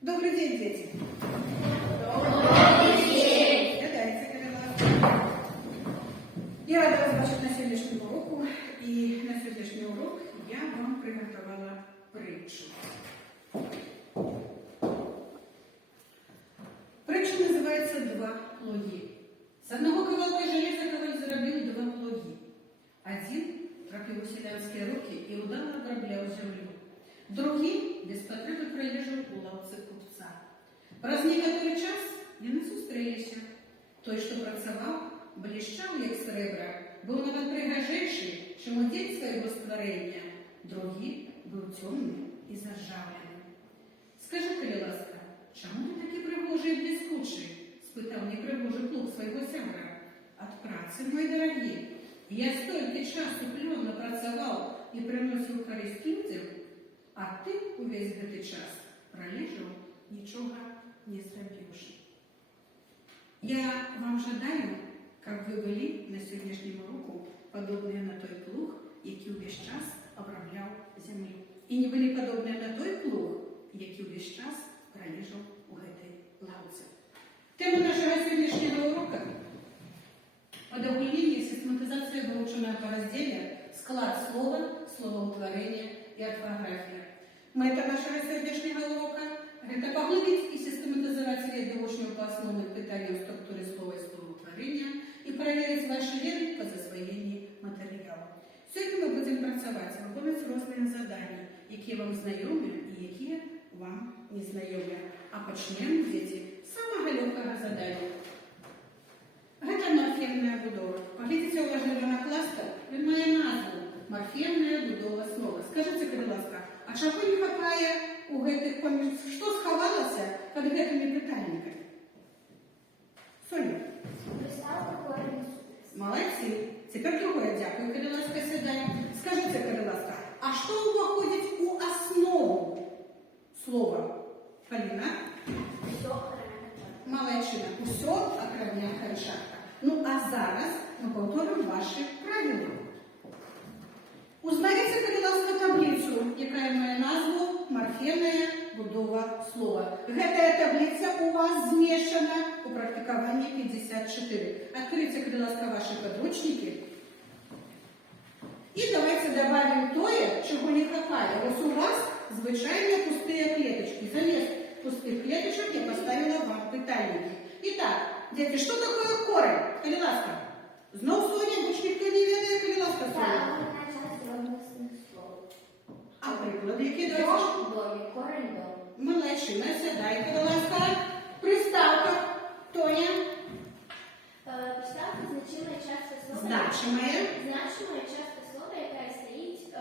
Добрый день, дети! Добрый день! Гадайте, когда я рада вас бачити на сьогоднішньому уроку. І на сьогоднішній урок я вам приготувала притчу. Притча називається «Два плуги». З одного ковалка железа коваль зробив два плуги. Один пропил у селянские руки и удало оброблял землю. Другий без потреби пролежав у лавці купця. Праз некоторий час вони зустрілися. Той, що працював, блищав, як сребра, був навіть пригожейший, чим уділь свого створення. Другий був темний і заржавлений. «Скажи, коли ласка, чому ти такий пригожий і блискучий?» – спитав непригожий плуг свого сябра. «От праці, мої дорогі, я стільки часу пльонно працював і приносив користь людям, а ти увесь цей час пролежав, нічого не зробивши». Я вам жадаю, как вы были на сегодняшнем уроку, подобные на той плуг, який увесь час обробляв землю. І не були подобні на той плуг, який увесь час пролежав у этой лавці. Тема нашого сьогоднішнього уроку – подобление, систематизация выученного по разделе, склад слова, словоутворение и орфография. Мета нашего сегодняшнего урока – это поглубить и систематизировать среднюю учню по основным питаниям структуры слова и словоутворения и проверить ваши веры по засвоению материалу. Сьогодні ми будемо працювати, виконувати різні завдання, які вам знайомі і які вам не знайомі. А почнемо, діти, з самого легкого завдання. Гэта морфемная будова. Поглядите уважно на кластер, він має назву «Морфемная будова слова». Скажите, будь ласка, а чого не хапає у гэтых поміж... Що сховалося під гэтими питаннями? Соня? Молодці. Тепер другое, дякую, коли ласка, сідай. Скажите, коли ласка, а що входить у основу слова? Поліна? Молодчина. Усьо, окремя кончатка. Ну, а зараз ми повторимо ваші правила. Узнайте, будь ласка, таблицю, яка має назву «Морфемная будова слова». Гэтая таблиця у вас змешана у практикуванні 54. Откройте, будь ласка, ваші подручники. І давайте добавим тое, чого не хапає. Ось у вас звичайні пусті клеточки. Замість пустых клеточек я поставила вам питальники. Итак, дети, что такое корень? Коли ласка? Знов Соня, бо ніхто не ведає, коли ласка, Соня. А приклади, які дають? Корень дом. Молодчина, сідай, коли ласка. Приставка. Тоня. Приставка значимая частка слова. Значимая. Значимая частка слова, яка стоїть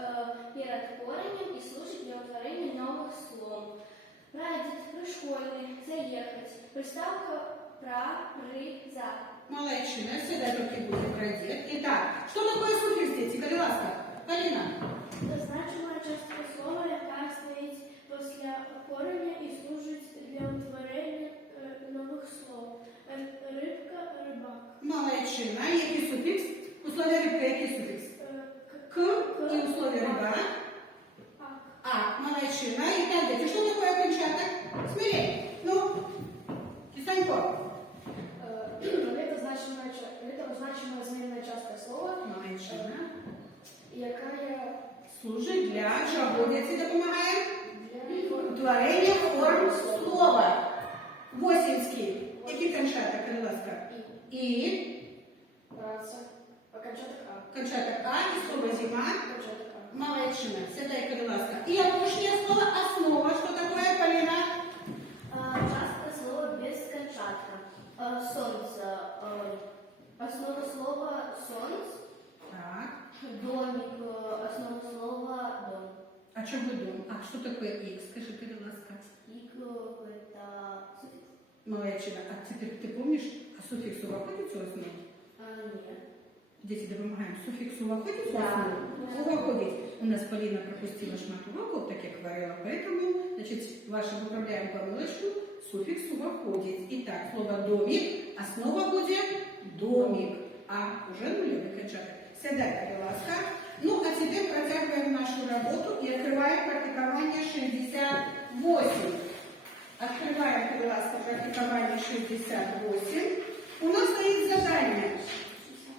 перед коренем і служить для утворення нових слов. Прадід, пришкольний, заїхати. Приставка про, при, за. Молодчина, сідай, тільки буде прадід. Итак, що такое суффикс, дети, коли ласка? Поліна. Значимая частка слова, яка стоїть після кореня і служить для утворення нових слов. Рибка, рибак. Молодчина. Який суффикс? У слові рибка який суффикс? К і у слові риба. А, молодчина. Итак, дети, что такое окончаток? Смелей. Ну, Кисанько. Это значимая змінна частка слова, Молодчина. яка Служить для чого, дети, допомагає? для Утворення форм слова. Восінський. Який кончаток, будь ласка? І. праця. Окончаток А. Кончаток А і слово зима. Окончаток А. Молодчина. Сідай, будь ласка. І опошнє слово основа. Що таке, Поліна? Частка слова без кончатка. Сонце. Основа слова сонце. Так. Домик. Основа слова дом. А чого дом? А що таке Х? Скажи, будь ласка. Это суффикс. Молодчина. А ти помниш, а суффикс входить у основу? Нет. Дети, допомагаємо. Суффикс входить у Да. основу? Входить. У нас Поліна пропустила шмат уроків, так як говорила, поэтому, значит, вашу виправляємо помилочку, суффикс входить. Итак, слово домик, основа буде домик, а уже нульовий кончаток. Сідайте, будь ласка. Ну, а теперь протягиваем нашу работу и открываем практикование 68. 68. У нас стоит задание.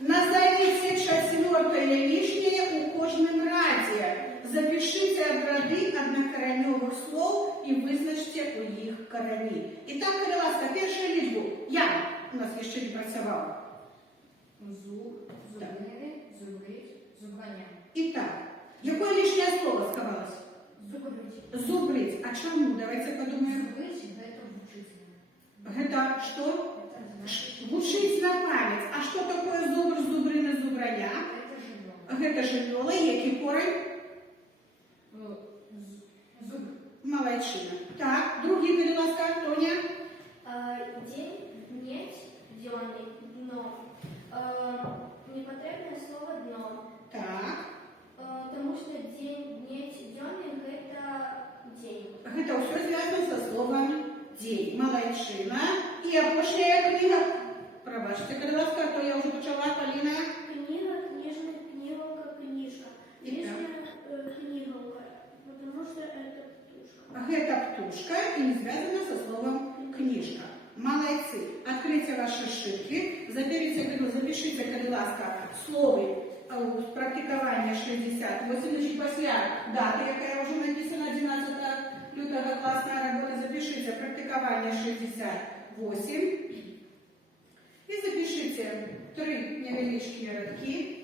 Назовите четвертое лишнее у кожним раді. Запишите от роди однокореневых слов і визначте у їх корені. І так, будь ласка, першу лічбу. Я у нас ще не працював. Зуб, зубрини, зубрить, зубрання. І так, яке лишнє слово сховалось? Зубрить. Зубрить. А чому? Давайте подумаємо. Зубрить – это учиться. Это что? Это значит, Учить на пам'ять. А що таке зубр, зубрина, зубрання? это живое. Гэта жывёла, які корень? Зуб. Малайчина. Так, другий, будь ласка, Тоня. День, днеть, дённый, дно. Непотребное слово дно. Так. Потому что день, днеть, дённый – это день. Гэта ўсё звязано со словом день. Малайчина. І апошняя книга. Пробачте, будь ласка, а то я вже почала, Поліна. Книга, книжная, книголка, книжка. Итак. Нижняя книголка, потому что это птушка. Гэта птушка і не звязано со словом книжка. Молодцы. Откройте ваши шитки. Запишите, будь ласка, слово практикування 68, значить, після дати, яка вже написана 11 лютого, класна робота, запишите практикування 68 і запишите 3 невеличкі рядки.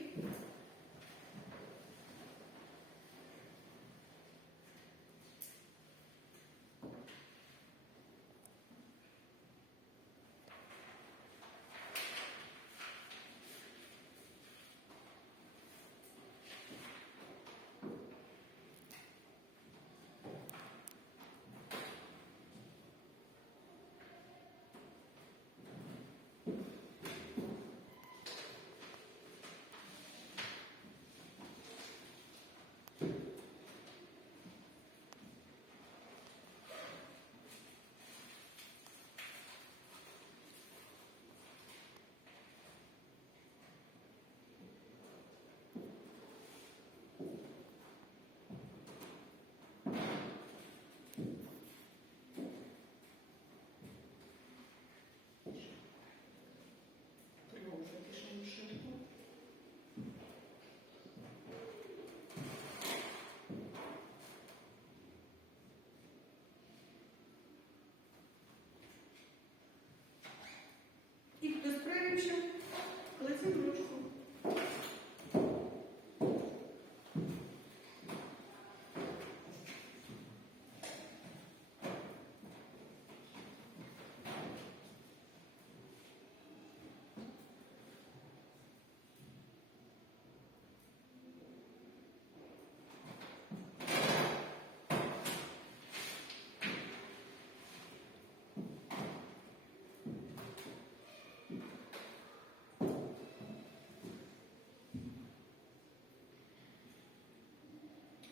І хто справився, кладемо ручку.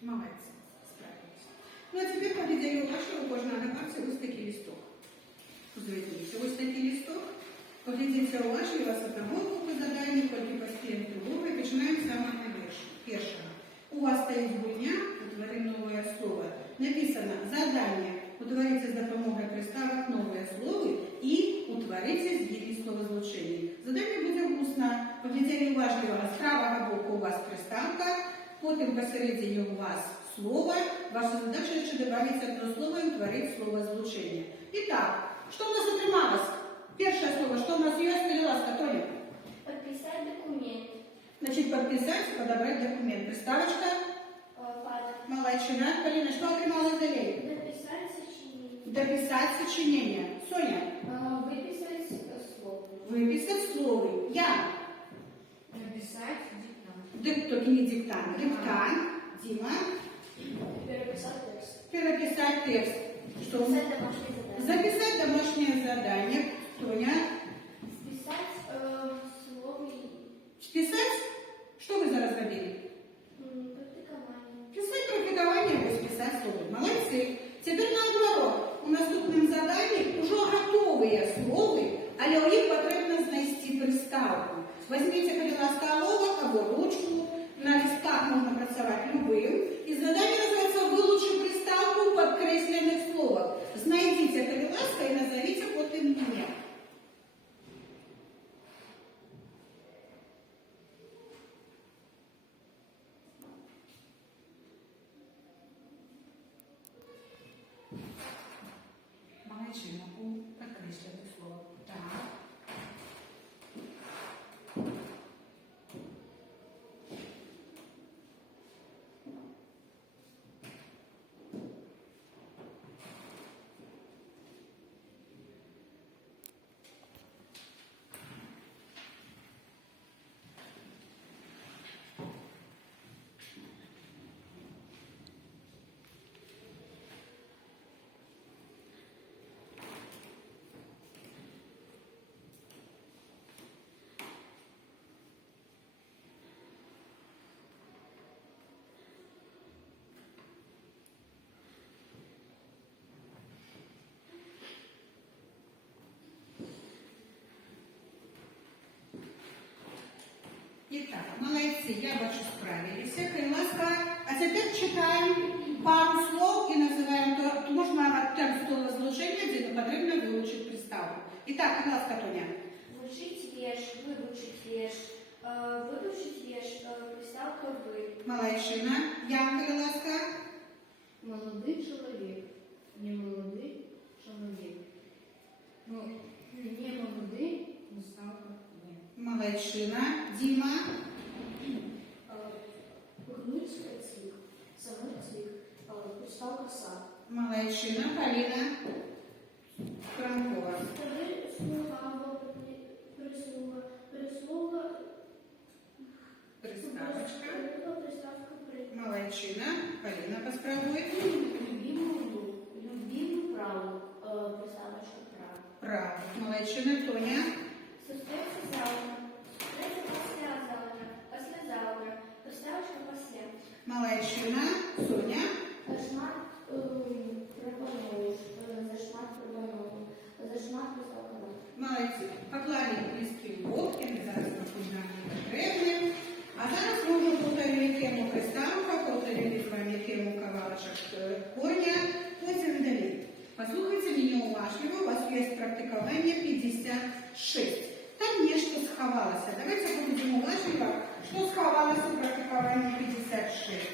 Молодцы, справились. Ну а теперь подведем вашего кожного на карте ось такий листок. Зверніться, ось такий листок. Поглядіться уважливо з одного боку задання, тільки поспіємо другого і починаємо з самого першого. У вас стоїть гульня, утворим новое слово. Написано задание. Утворите з допомогою приставок новое слово і утворите згідні словозлучення. Задання буде усно. Поглядіться уважливо з правого боку у вас приставка. Потім посередині у вас слово. Ваша задача ще добавить одно слово і утворити словозлучення. Итак, что у нас отрималось? Первое слово, что у нас есть, будь ласка, Тоня? Подписать документ. Значит, подписать, подобрать документ. Приставочка. Факт. Молодчина. Полина, что отрималось далее? Дописать сочинение. Дописать сочинение. Соня. Выписать слово. Выписать слово. Я. Написать диктант. Только не диктант. Диктант. Дима. Переписать текст. Переписать текст. Что? Записать домашнее задание. Записать домашнее задание. Тоня. Списать слово и Списать? Что вы зараз робили? практикование. Писать практикование, списать слово. Молодцы. Теперь наоборот. У наступним заданні вже готові слови, але у них потрібно знайти приставку. Візьміть, будь ласка, оловок або ручку. На листках можна працювати любим. І задання називається «Вилучи приставку в підкреслених словах». Знайдіть, будь ласка, і назовіть потім мене. Так, молодці, я бачу, справилися. Ласка. А тепер читаємо пару слов і називаємо, то можна тем словосложення, де не потрібно вивчити приставку. І так, будь ласка, Тоня. Вручить веш, выручить веш, выручить веш, приставка вы. Молодчина. Янка, будь ласка. Молодий чоловік. Не молодий чоловік. Ну, не молодий, приставка не. Молодчина. Діма. Гнуть цвік, самий цвік, приставка сад. Молодчина. Поліна. Франкова. Прислуга або прислуга, прислуга, Приставочка. приставка при. Молодчина. Поліна поспробуй. Любимую праву, приставочка прав. Право. Молодчина. Тоня. Сустреться завтра, сустреться послезавтра, послезавтра, приставочка после. Молодчина. Соня. Зашмат пропонуєш, зашмат пропоную, зашмат приставка на. Молодці. Поклали листки в бок, і ми зараз розпочинаємо потрібне. А зараз ми вже повторили тему приставка, повторили з вами тему кавалочок корня, потім далі. Послухайте мене уважливо, у вас є практикування 56. Там нечто сховалося. Давайте будемо уважливо, що сховалося в практикуванні 56.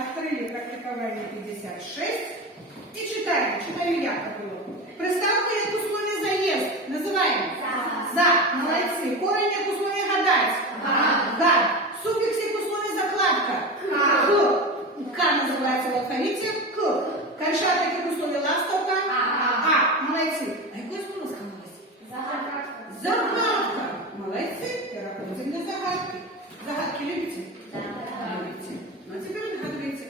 Открыли практикование 56 и читаем. Читаю я, как было. Приставка як условие заезд. Называем. За. Молодцы. Корень як условие гадать. Га. Суффикс як условие закладка. К. Называется в алфавите. К. Кончаток як условие ластовка. А. Молодцы. А какое слово сховалось? Загадка. Загадка. Молодцы. Переходим до загадки. Загадки любите? Любите. Ну, а тепер відгадуйте.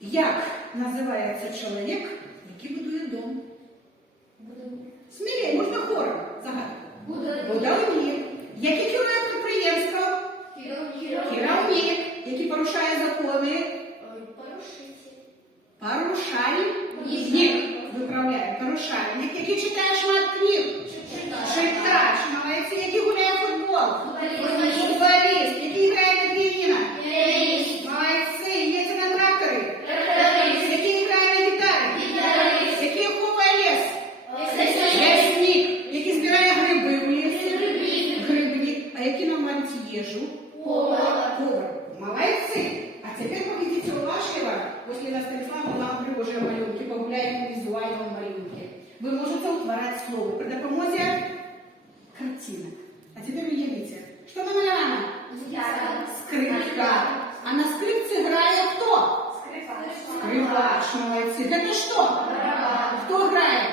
Як називається чоловік, який будує дом? Смілей, можна хором. Загадку. Будівник. Який керує підприємством? Керівник. Який порушає закони? Порушальник. Виправляємо. Порушальник. Який читає шмат книг? Читач. Молодці. Який гуляє в футбол? Футболіст. Який грає на піаніно? Молодці. Їде на тракторі? Який грає на гітарі? Який ховає ліс? Лісник. Який збирає гриби в лісі? Грибник. А який намалює їжу? Повар. Молодцы! А теперь поглядите уважливо. После нас Станислава вам приложили малюнки, погуляем в визуальном малюнке. Вы можете утворять слово при допомозе картинок. А теперь уявите, что намалевано? Скрипка. А на скрипце играет кто? Скрипач. Молодцы. Это что? Кто играет?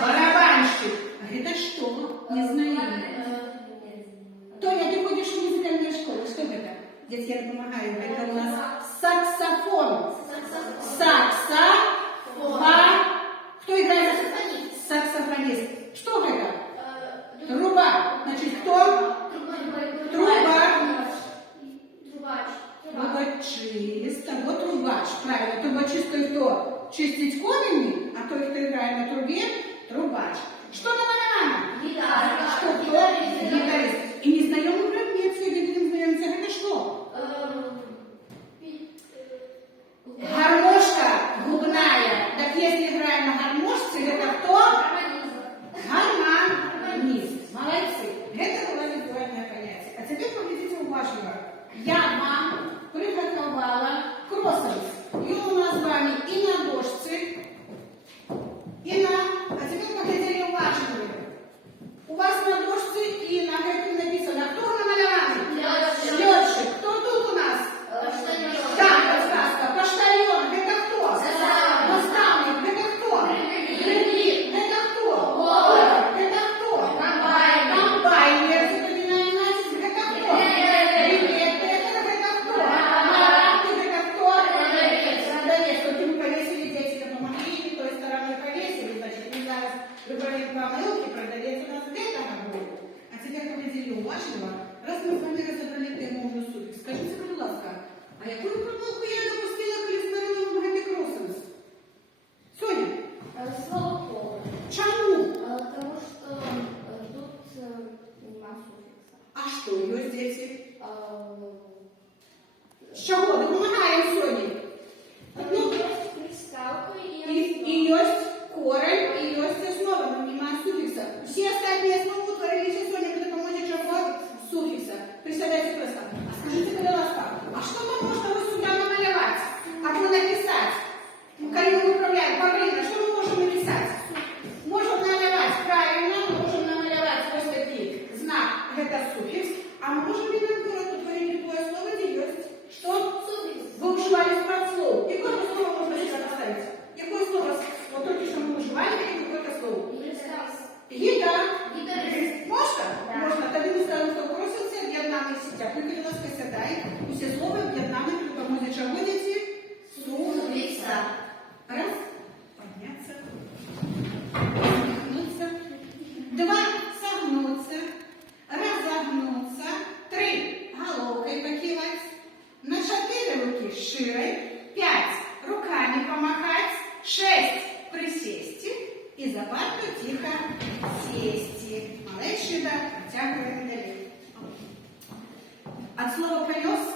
Барабанщик. А это что? Не знаю. Тоня, ты ходишь в музыкальную школу. Что это? Здесь я помогаю. Это у нас саксофон. Кто играет? Саксофонист. Что это? Труба. Значит, кто? Трубочист. Вот трубач. Правильно. Трубочист кто? Чистить комени, а той, кто играет на трубе, трубач. Что намалевано? Что кто? Гитарист. И незнаемый предмет сегодня будем знакомиться. Это что? Гармошка губная. Так если играем на гармошке, это кто? Гармонист. Молодцы. Это было визуальное понятие. А теперь поглядите уважливо. Я вам приготовила кроссовок. Его у нас с вами и на дошці, и на... А теперь поглядели уважливо. У вас на дошці и на 6 присісти і за парту тихо сісти. Молодчина, протягиваем далі. От слова колес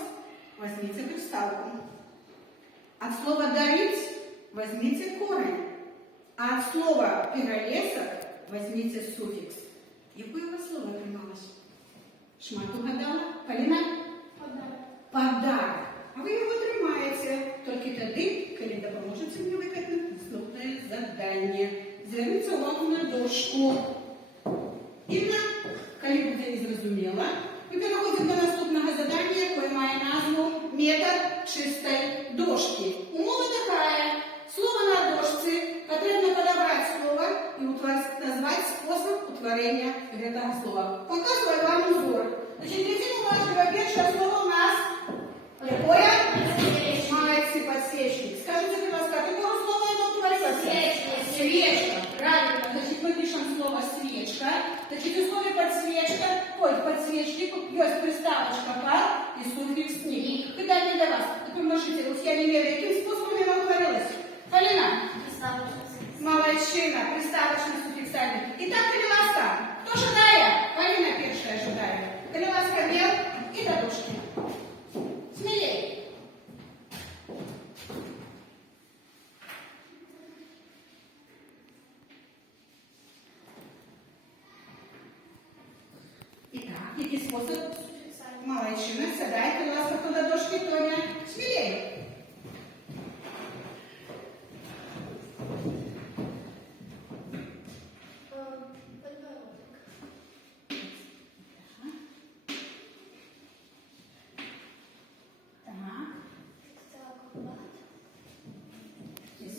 возьмите приставку. От слова дарить возьмите корень. А от слова пиролесок возьмите суффикс. Якое у вас слово отрималось? Шмат угадала? Поліна? Подарок. А ви його тримаєте тільки тоді, коли допоможете мені виконати наступне завдання. Зверніться увагу на дошку. Інна, коли буде зрозуміла, ви переходите до наступного завдання, яке має назву «Метод чистої дошки». Умова така. Слово на дошці потрібно подобрати слово і назвати спосіб утворення цього слова. Показую вам узор. Значить, дивіться уважно, перше слово у нас якое? Мається подсвечник. Скажите, будь ласка, какое слово это утворилось? Свечка. Правильно. Значит, мы пишем слово свечка. Значит, в слове подсвечка, ой, подсвечник, есть приставочка пар и суффикс «ник». Питание для вас. Допоможите, Лукьяне Леве, каким способом она утворилась? Полина? Молодчина, приставочно-суффиксальный. Итак, Калиласка. Кто ожидает? Полина первая ожидает. Калиласка мел и до дошки. Смелее. Итак, який спосіб? Молодчина, сідай, Калиласка, хто до дошки, Тоня. Смелее.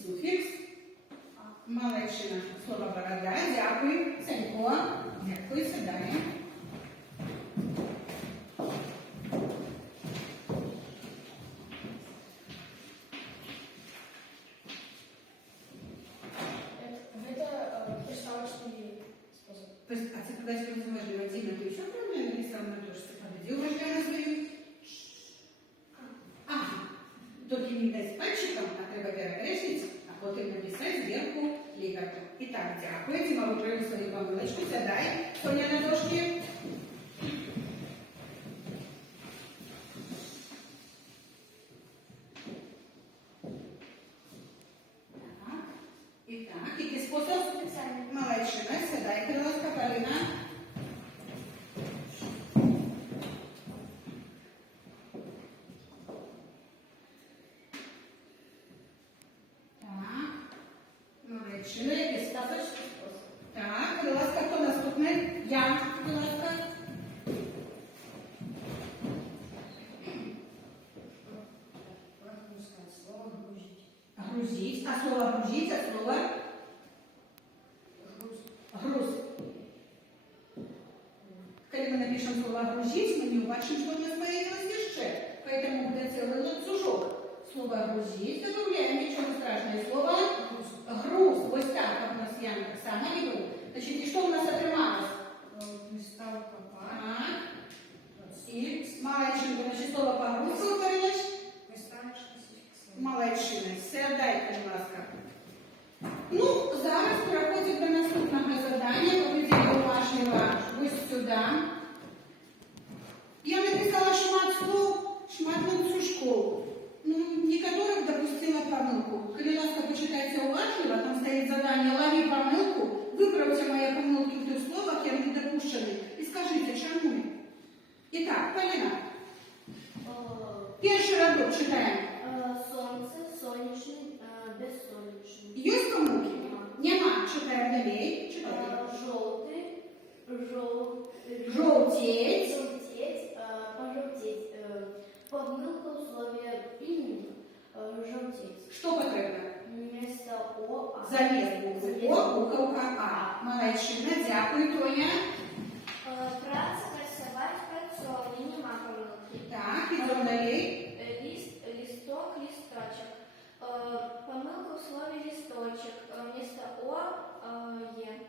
Суфікс. Молодчина. Слово борода. Дякую. Санько. Дякую. Сідає. Это приставочный способ. А це коли я важливо, Діма, ти що правильно написав на дошці? Подойди, уважаємо свою. Ага. Тільки не дай з пальчиком, а треба перекреслити, а потім написати зверху літерку. І так, дякую. Тіма, виправив свою помилочку. Сідай, Соня на дошці. Так. І так, який спосіб? Молодчина. Сідай, Кириловська, Поліна. Молодчина, який спосіб? Так, будь ласка, хто наступний? Я, будь ласка. Слово грузить. Грузить. А слово грузить, а слово? Груз. Коли мы напишем слово грузить, мы не убачим, что у нас появилось еще. Поэтому будет целый ланцюжок. Слово грузить добавляем, ничего страшного. Слово груз. Вот так у нас Янка сама не говорит. Значит, и что у нас отрималось? Приставка пар. И молодчинка. Значит, слово погрузка утворилось. Приставочка суффикс. Молодчина. Сідай, будь ласка. Ну, зараз переходимо до наступного завдання. Поведіть уважно ось сюди. Я написала шмат слов, шмат ланцюжков. Ну, некоторых допустила помилку. Коли ласка, почитайте уважно, там стоит задание «Лови помилку», виправте мої помилки в тих словах, які не допущені, і скажіть, чому? І так, Поліна. Перший рядок читаємо. Солнце, солнечный, бессолнечный. Є помилки? Нема. Читаємо далі. Читаємо. Желтый, Желтеть. желтеть, пожелтеть. Помылка условия имени желтеть. Що потрібно? Вместо О, А. Замість букви О, буковка А. Молодчина, дякую, Тоня. Праця, працювати, працьовні, нема помилки. Так, ідемо далі. Листок, листочек. Помылка в слове листочек. Вместо О Е.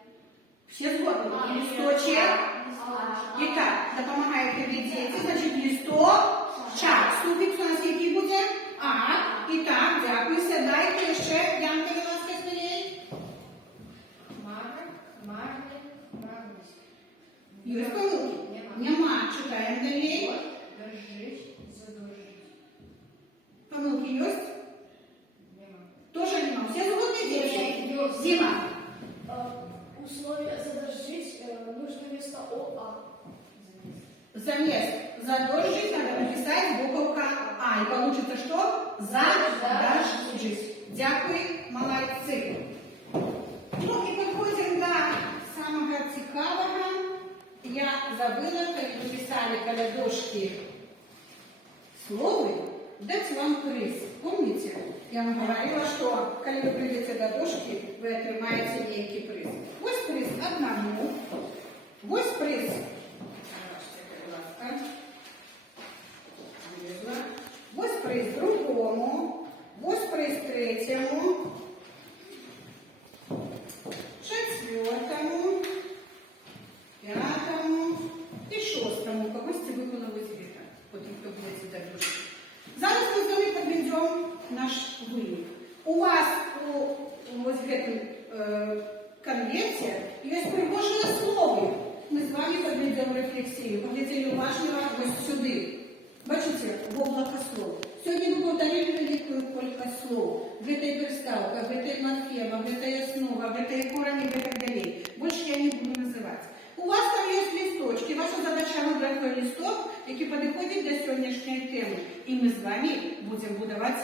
Всі згодні? Листочек. І так, допомагає тобі діти, значить листок, чак. Суфікс у нас який буде? А. І так, дякую, сідайте ще, Янка, Зима. Условие задержить нужно вместо ОА. Замест задолжить надо написать буковка А. И получится что? Задолжить. Дякую, молодці. Ну і підходимо до самого цікавого. Я забыла, коли ви писали коли дошки слово, дать вам приз. Помните? Я вам говорила, что когда вы придете до дошки, вы отримаете некий приз. Ось приз одному, ось приз. Ось приз другому, ось приз третьому, четвертому, п'ятому і шостому. Когось це випало ось віта. Потім хто буде ці дорожки. Зараз ми з вами підведемо наш вынік. У вас ось в этом конверте є приложене слово. Ми з вами підведемо рефлексію. Поглядіть уважно ось сюди. Бачите, в облако слов. Сьогодні ми повторили велику кількість слов. В этой приставках, в этой морфема, в этой основа, в этой корне и так далее. Больше я не буду называть. У вас там є листочки. Ваша задача вибрати той листок, який підходить до сьогоднішньої теми. І ми з вами будемо будувати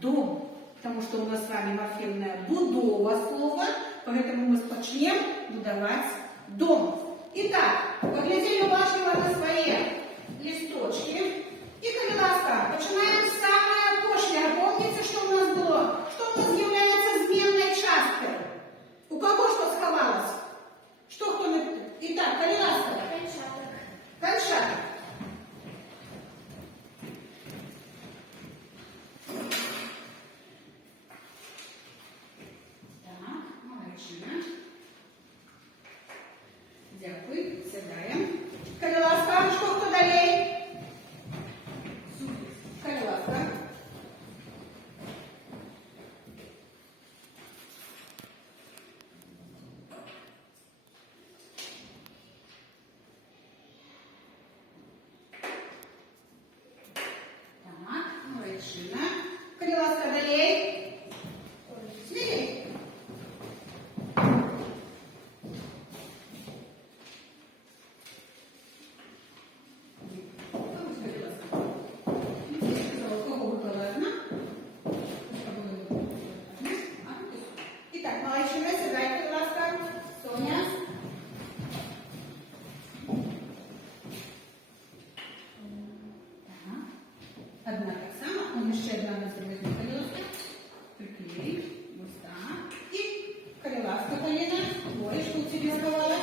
дом. Тому що у нас з вами морфемна будова слова, поэтому ми почнемо будувати дом. Итак, поглядели уважно на свои листочки. И, коли ласка, починаємо з самого пошлого. Помните, що у нас було? Що у нас являється змінною часткою? У кого що сховалось? Що хто не... Итак, коли ласка. Кончаток. Кончаток. Так, молодчина. Дякую, сідаємо. Коли ласка, що хто далі? Коли ласка. Так, молодчина. Коли ласка, далі. Смілі. Итак, молодчина, сідайте, будь ласка. Соня. Так. Одна так само, он ще одна на себе колеса. Приклеїть. Ось так. І колеласка, Поліна. Ой, що у тебе сховалось?